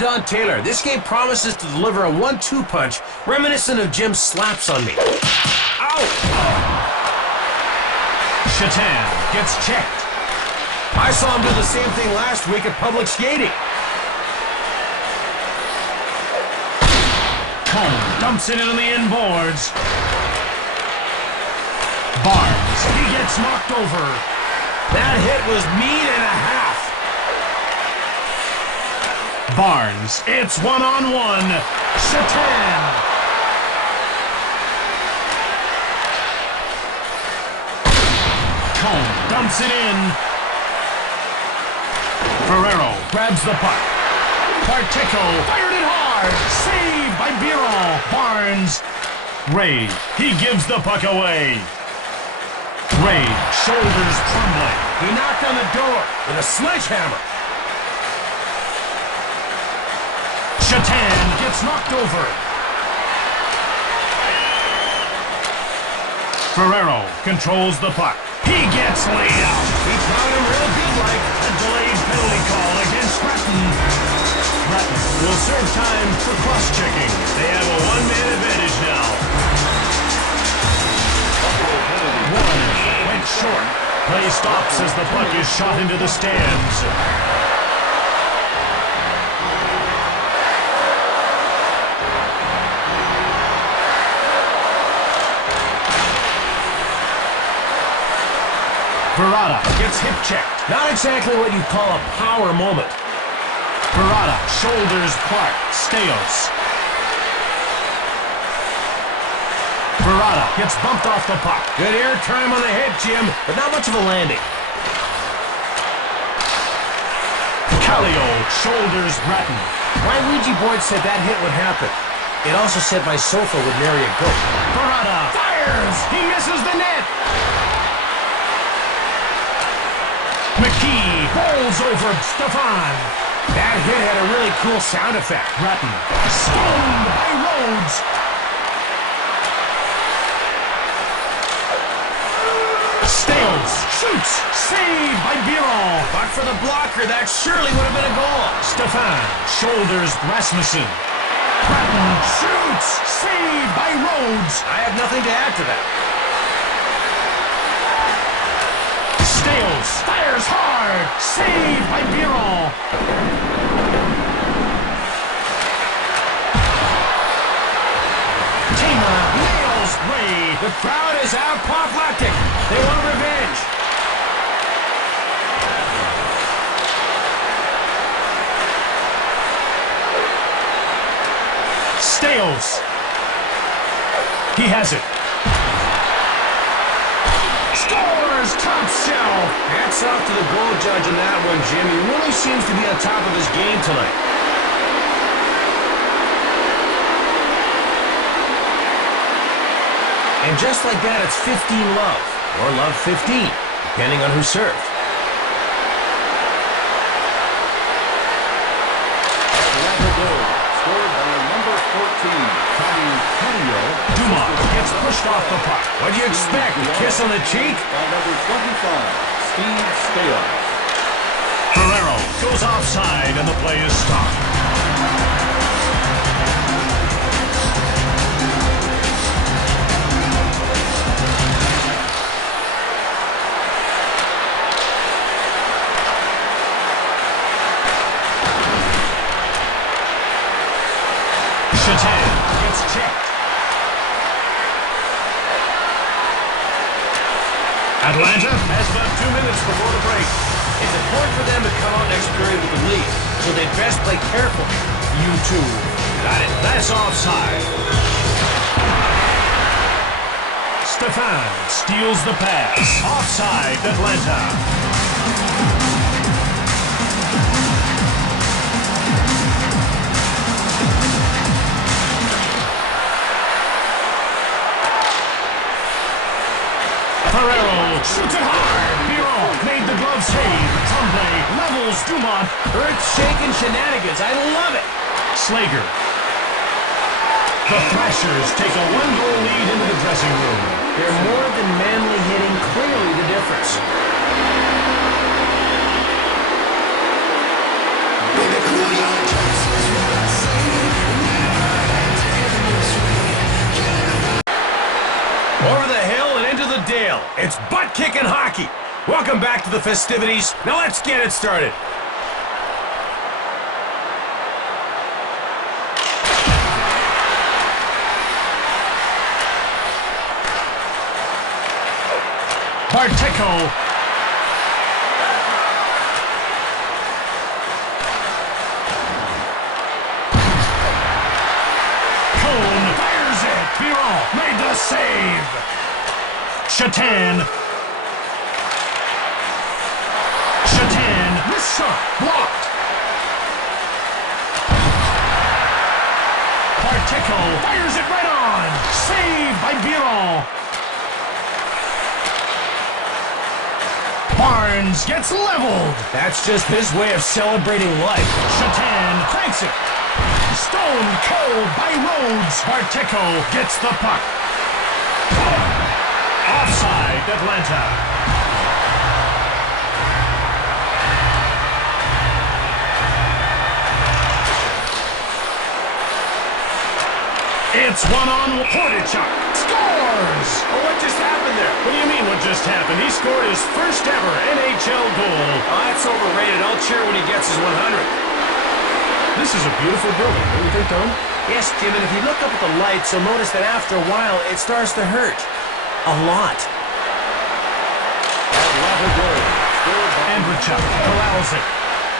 Don Taylor. This game promises to deliver a 1-2 punch reminiscent of Jim's slaps on me. Ow! Shatan gets checked. I saw him do the same thing last week at public skating. Cone dumps it into the inboards. Barnes, he gets knocked over. That hit was mean and a half. Barnes, it's one-on-one. Shatan. Cone dumps it in. Ferrero grabs the puck. Partico fired it hard. Saved by Biron. Barnes. Ray, he gives the puck away. Ray, shoulders trembling. He knocked on the door with a sledgehammer. Shatan gets knocked over. Ferrero controls the puck. He gets laid out. He caught him real good like. A delayed penalty call against Stratton. Stratton will serve time for cross-checking. They have a one-man advantage now. One went short. Play stops as the puck is shot into the stands. Verada gets hip-checked. Not exactly what you'd call a power moment. Verada shoulders Clark. Steos. Verada gets bumped off the puck. Good air time on the hit, Jim, but not much of a landing. Kallio shoulders Bratton. My Ouija board said that hit would happen. It also said my sofa would marry a goat. Verada fires. He misses the net. McKee rolls over Stefan. That hit had a really cool sound effect. Bratton stoned by Rhodes. Steos shoots. Saved by Biron. But for the blocker, that surely would have been a goal. Stefan shoulders Rasmussen. Bratton shoots. Saved by Rhodes. I have nothing to add to that. Steos fires hard. Saved by Biron. Tamer nails Ray. The crowd is apoplectic. They want revenge. Steos. He has it. Scores! Top shelf! Hats off to the goal judge in that one, Jim. He really seems to be on top of his game tonight. And just like that, it's 15-love. Or love 15, depending on who served. Scored by number 14, Kallio. Dumont gets pushed off the puck. What'd you expect? A kiss on the cheek? By number 25, Steve Steos. Ferrero goes offside and the play is stopped. Shatan gets checked. Atlanta has about 2 minutes before the break. It's important for them to come out next period with the lead, so they'd best play careful. You two. Got it. That's offside. Stefan steals the pass. Offside, Atlanta. Ferrero shoots it hard. Biron made the glove save. Tremblay levels Dumont. Earth-shaking shenanigans. I love it. Slager. The Thrashers take a one-goal lead into the dressing room. They're more than manly hitting, clearly the difference. Baby, cool your jets. NHL. It's butt-kicking hockey. Welcome back to the festivities. Now let's get it started. Barteco. Cone fires it. Biron made the save. Shatan. This shot blocked. Barteco fires it right on. Saved by Biron. Barnes gets leveled. That's just his way of celebrating life. Shatan cranks it. Stone cold by Rhodes. Barteco gets the puck. Offside, Atlanta. It's one-on-one. Hordichuk scores! Oh, what just happened there? What do you mean what just happened? He scored his first ever NHL goal. Oh, that's overrated. I'll cheer when he gets his 100th. This is a beautiful building, don't you think, Tom? Yes, Jim, and if you look up at the lights, you'll notice that after a while, it starts to hurt. A lot. Andrechuk corrals it.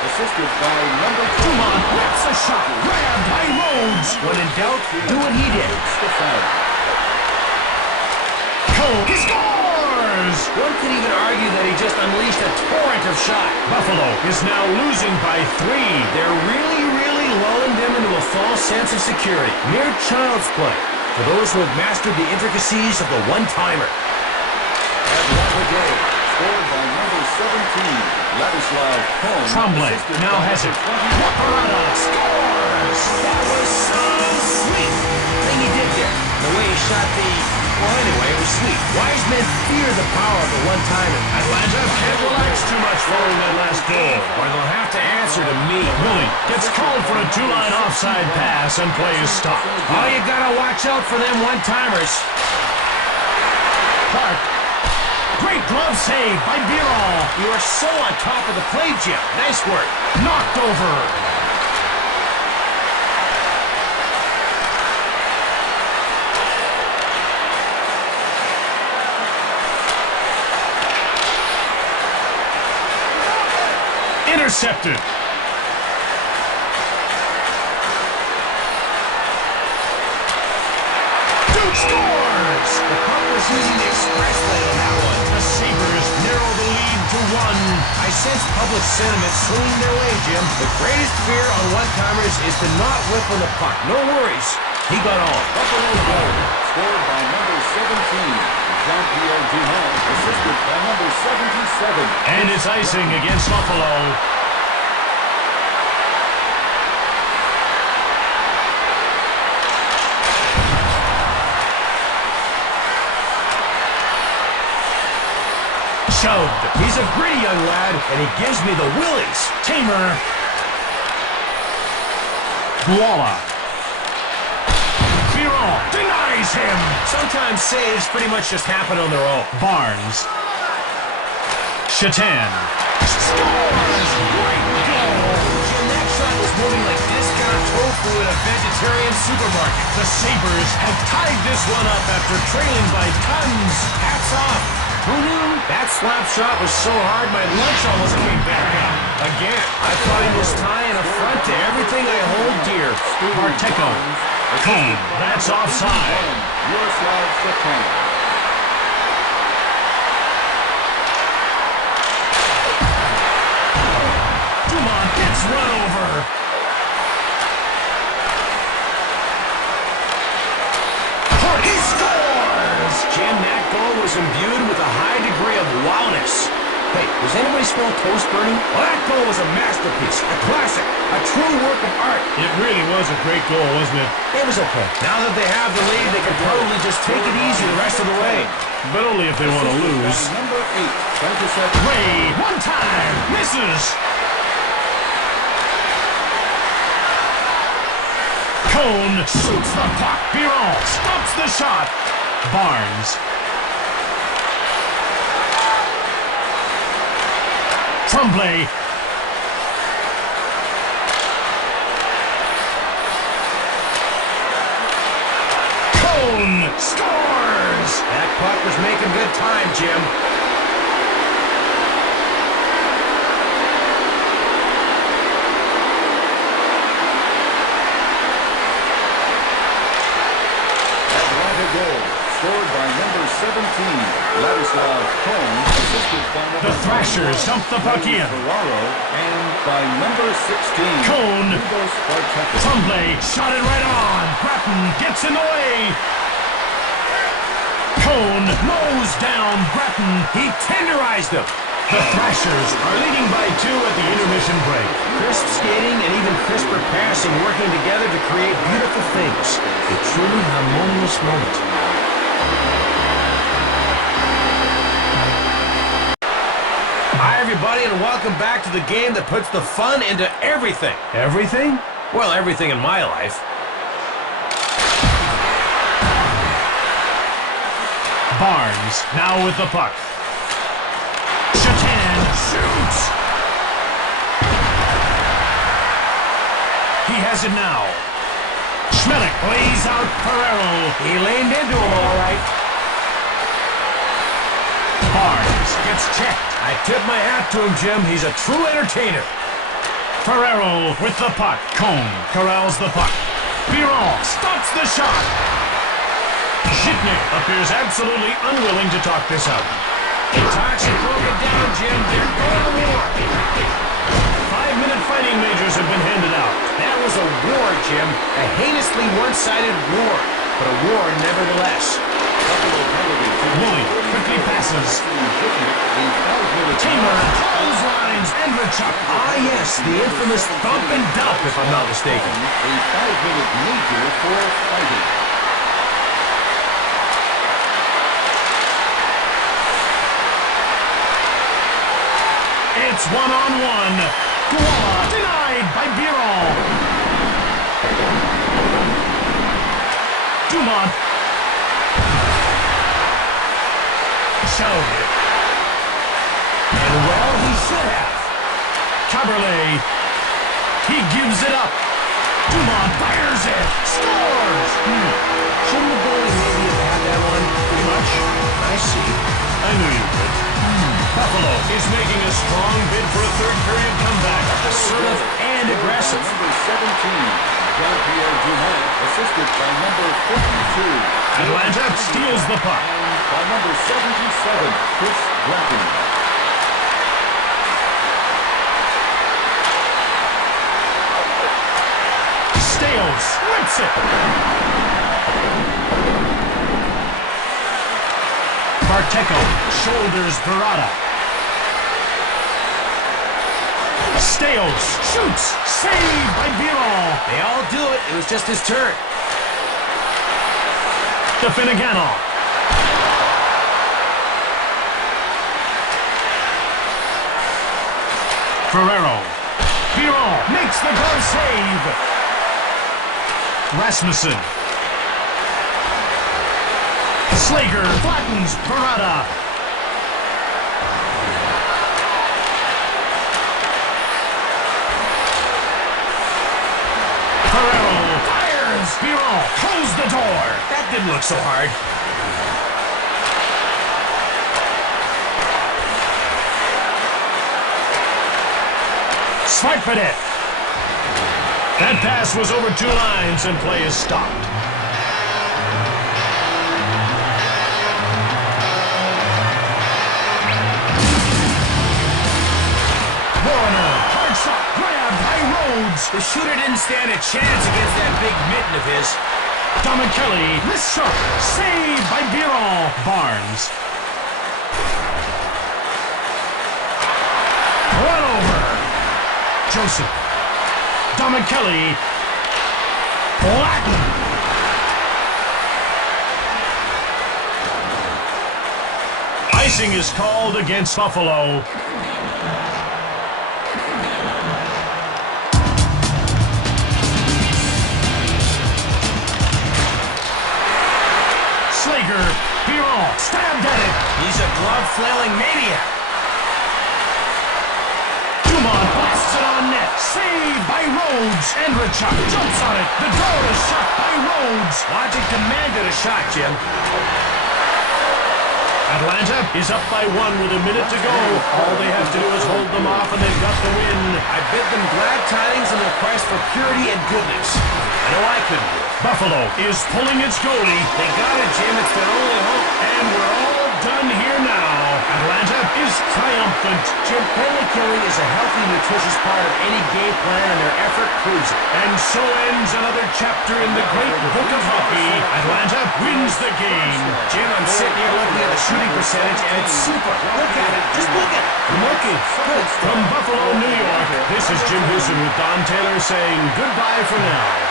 Assisted by number 2. Dumont whips a shot. Grabbed by Rhodes. When in doubt, do what he did. Cole scores! One could even argue that he just unleashed a torrent of shot. Buffalo is now losing by 3. They're really lulling them into a false sense of security. Mere child's play for those who have mastered the intricacies of the one-timer. Scored by number 17. Ladislav Cone. Tremblay now has it. Parada scores! That was so sweet. The thing he did there. The way he shot the... Well, anyway, it was sweet. Wise men fear the power of the one-timer. Atlanta can't relax too much following that last goal. Or they'll have to answer to me. Willie gets called for a 2-line offside pass and play is stopped. Oh, you gotta watch out for them one-timers. Clark. Great glove save by Biron. You are so on top of the play, Jim. Nice work. Knocked over. Intercepted. Duke scores! The puck was using the express lane on that one. The Sabres narrow the lead to 1. I sense public sentiment swinging their way, Jim. The greatest fear on one-timers is to not whip on the puck. No worries. He got on. Buffalo goal. Scored by number 17. Jean-Pierre Dumont. Assisted by number 77. And it's icing against Buffalo. Shoved. He's a gritty young lad, and he gives me the willies. Tamer. Guala. Biron denies him. Sometimes saves pretty much just happen on their own. Barnes. Shatan. Scores! Great goal! Jim, that shot was moving like discount tofu in a vegetarian supermarket. The Sabres have tied this one up after trailing by tons. Hats off. Who knew? That slap shot was so hard my lunch almost came back up. Again, I thought he was tying a front to everything I hold dear. Barteco. Cone. That's offside. Miroslav Shatan. Dumont gets run over. He scores! Jim, that goal was imbued with a high degree of wowness. Hey, does anybody smell toast burning? Well, that goal was a masterpiece, a classic, a true work of art. It really was a great goal, wasn't it? It was okay. Now that they have the lead, they can probably just take it easy the rest of the way. But only if they want to lose. Number 8. Francis Ray, one time, misses. Cone shoots the puck. Biron stops the shot. Barnes. Tremblay. Cone scores! That puck was making good time, Jim. Goal, scored by number 17, Ladislav Cone, assisted by number The Thrashers dump the puck in. Ferraro, and by number 16, Cone. Bartecki. Tremblay shot it right on. Grattan gets in the way. Cone mows down Grattan. He tenderized him. The Thrashers are leading by 2 at the intermission break. Crisp skating and even crisper passing working together to create beautiful things. A truly harmonious moment. Hi, everybody, and welcome back to the game that puts the fun into everything. Everything? Well, everything in my life. Barnes now with the puck. Shatan shoots. He has it now. Schmelik lays out Ferraro. He leaned into him all right. Barnes gets checked. I tip my hat to him, Jim. He's a true entertainer. Ferraro with the puck. Cone corrals the puck. Biron stops the shot. Zhitnik appears absolutely unwilling to talk this out. The toxic broke it down, Jim. They're going to war. 5-minute fighting majors have been handed out. That was a war, Jim. A heinously one-sided war. But a war nevertheless. Woolley quickly passes. Tamer clotheslines Andrechuk. Ah, yes, the infamous thump and dump, if I'm not mistaken. A 5-minute major for fighting. It's one-on-one. Guala denied by Biron. Dumont. Showed it. And well, he should have. Caberlet. He gives it up. Dumont fires it. Scores. Shouldn't the goalie maybe have had that one? Pretty much. I see. I knew you would. Buffalo is making a strong bid for a third-period comeback. Assertive and aggressive. Number 17, Jean-Pierre Dumont, assisted by number 52. Atlanta steals the puck. And by number 77, Chris Grattan. Stales whips it. Bartecki shoulders Barada. Stales shoots. Saved by Biron. They all do it. It was just his turn. To Finneganov. Ferrero. Biron makes the glove save. Rasmussen. Slager flattens Barada. Ferrero fires. Biron close the door. That didn't look so hard. Swipe it. That pass was over 2 lines and play is stopped. Warner, hard shot, grabbed by Rhodes. The shooter didn't stand a chance against that big mitten of his. Kelly, missed shot, saved by Biron. Barnes. Run over. Joseph. Kelly. Latin. Icing is called against Buffalo. Slager, Biron, stabbed at it. He's a glove-flailing maniac. Saved by Rhodes. And Richard jumps on it. The goal is shot by Rhodes. Logic demanded a shot, Jim. Atlanta is up by 1 with a minute to go. All they have to do is hold them off and they've got the win. I bid them glad tidings and their price for purity and goodness. I know I couldn't do it. Buffalo is pulling its goalie. They got it, Jim. It's their only hope. And we're all done here now. Atlanta is triumphant. Jim, penalty killing is a healthy, nutritious part of any game plan, and their effort proves it. And so ends another chapter in the great book of hockey. Atlanta wins the game. Jim, I'm sitting here looking at the shooting percentage, and it's super. Look at it. Just look at it. I'm looking. Good. From Buffalo, New York, this is Jim Houston with Don Taylor saying goodbye for now.